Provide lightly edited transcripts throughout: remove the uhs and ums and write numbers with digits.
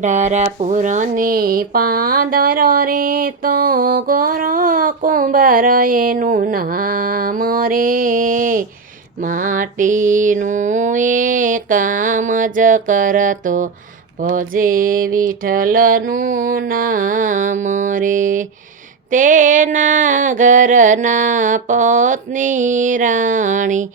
પંઢરાપુરને પાંદર રે તો ગોરો કુંભાર એનું નામ રે, માટીનું એ કામ જ કરતો ભજે વિઠ્ઠલનું નામ રે. તેના ઘરના પત્ની રાણી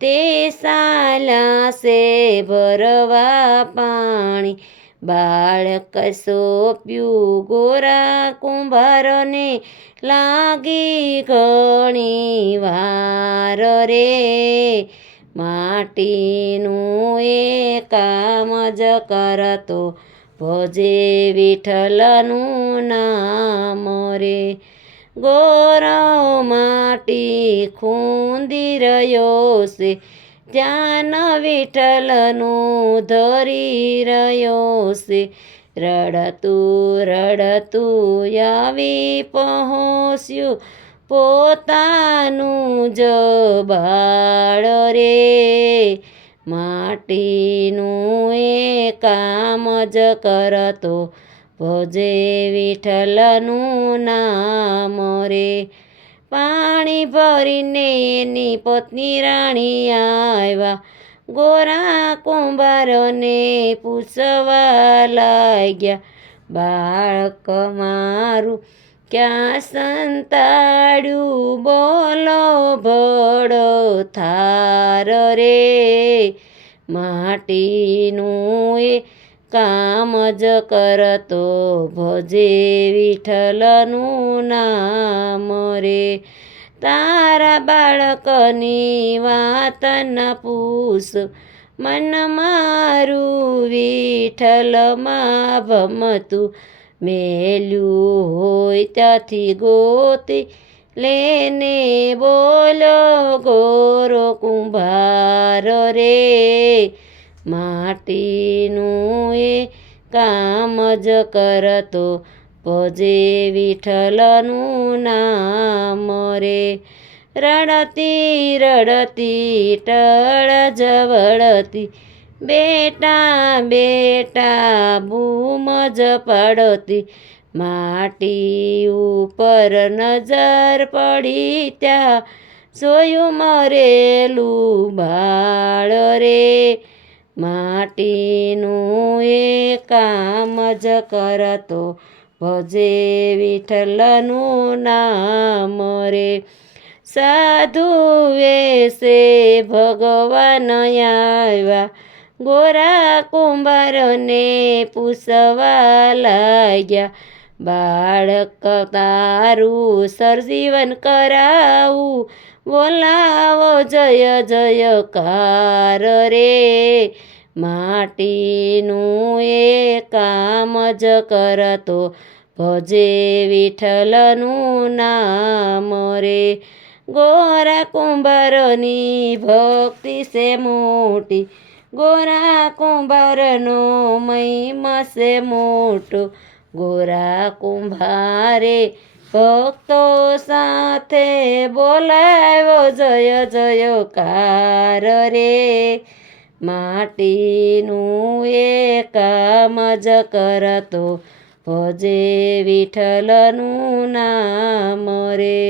તે સાલાસે ભરવા પાણી, બાળક સોંપ્યું ગોરા કુંભારને લાગી ઘણી વાર રે, માટીનું એ કામ જ કરતો ભજે વિઠ્ઠલનું નામ રે. ગોરો માટી ખૂંદી રહ્યો છે, ધ્યાન વિઠ્ઠલનું ધરી રહ્યો છે, રડતું રડતું આવી પહોંચ્યું પોતાનું જ બાળ રે, માટીનું એ કામ જ કરતો ભજે વિઠ્ઠલનું નામ રે. પાણી ભરીને એની પત્ની રાણી આવ્યા, ગોરા કુંભારને પૂછવા લાગ્યા, બાળક મારું ક્યાં સંતાડ્યું, બોલો ભળો થાર રે, માટીનું એ કામ જ કરતો ભજે વિઠ્ઠલનું નામ રે. તારા બાળકની વાત ન પૂછ, મન મારું વિઠ્ઠલમાં ભમતું, મેલ્યું હોય ત્યાંથી ગોતી લેને બોલો ગોરો કુંભાર રે, માટીનું એ કામ જ કરતો ભજે વિઠ્ઠલનું નામ રે. રડતી રડતી ટળ જવળતી, બેટા બેટા બૂમ જ પાડતી, માટી ઉપર નજર પડી ત્યાં જોયું મરેલું બાળ રે, માટીનું એ કામ જ કરતો ભજે વિઠ્ઠલનું નામ રે. સાધુ વેશે ભગવાન આવ્યા, ગોરા કુંભારને પૂછવા લાગ્યા, બાળક તારું સરજીવન કરાવું, બોલાવો જય જયકાર રે, માટીનું એ કામ જ કરતો ભજે વિઠ્ઠલનું નામ રે. ગોરા કુંભારની ભક્તિ છે મોટી, ગોરા કુંભારનો મહિમા છે મોટો, ગોરા કુંભારે ભક્તો સાથે બોલાવ્યો જય જયકાર રે, માટીનું એ કામ જ કરતો ભજે વિઠ્ઠલનું નામ રે.